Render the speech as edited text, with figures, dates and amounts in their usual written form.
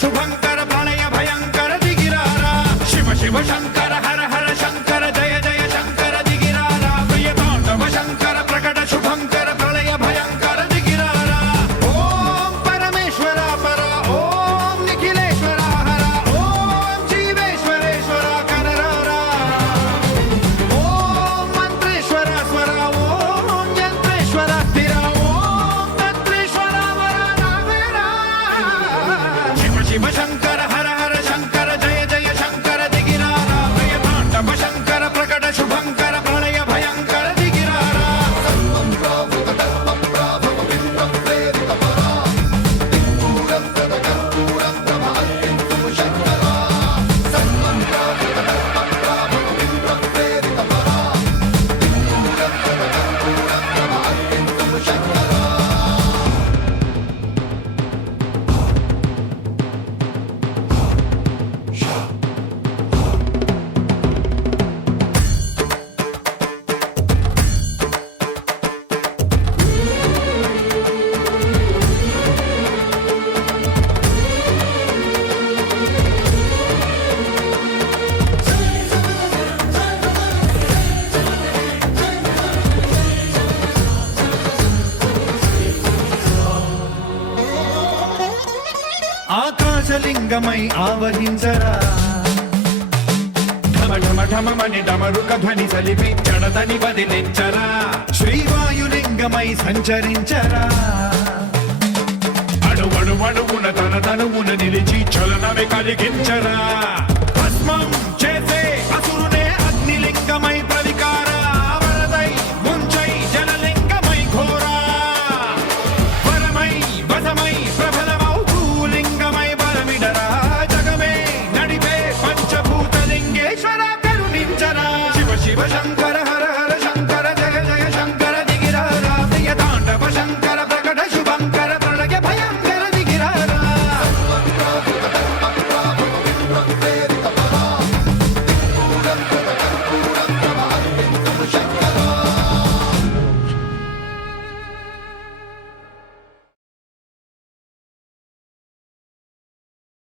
శుభంకర ప్రళయ భయంకర దిగిరారా శివ శివ శంకర హర హర శంకర జయ జయ శంకర దిగిరారా ప్రియ తాండవ శంకర ప్రకట శుభంకర ప్రళయ భయంకర దిగిరారా ఓం పరమేశ్వర పర ఓం నిఖిలేశ్వర హర ఓం జీవేశ్వరేశ్వర కరరారా ఓం మంత్రేశ్వర స్వర ఓం యంత్రేశ్వర స్థిర ఓం తంత్రేశ్వర వర నావేరా శివ శివ శంకర హర హర శంకర జయ జయ శంకర దిగిరారా ప్రియ తాండవ శంకర ప్రకట శుభంకర ప్రళయ భయంకర దిగిరారా ఆకాశలింగమై ఆవహించరా ఢమ ఢమ ఢమమని డమరుక ధ్వని సలిపి జడతని వదిలించరా శ్రీవాయులింగమై సంచరించరా అణువణువున తన తనువున నిలిచి చలనమే కలిగించరా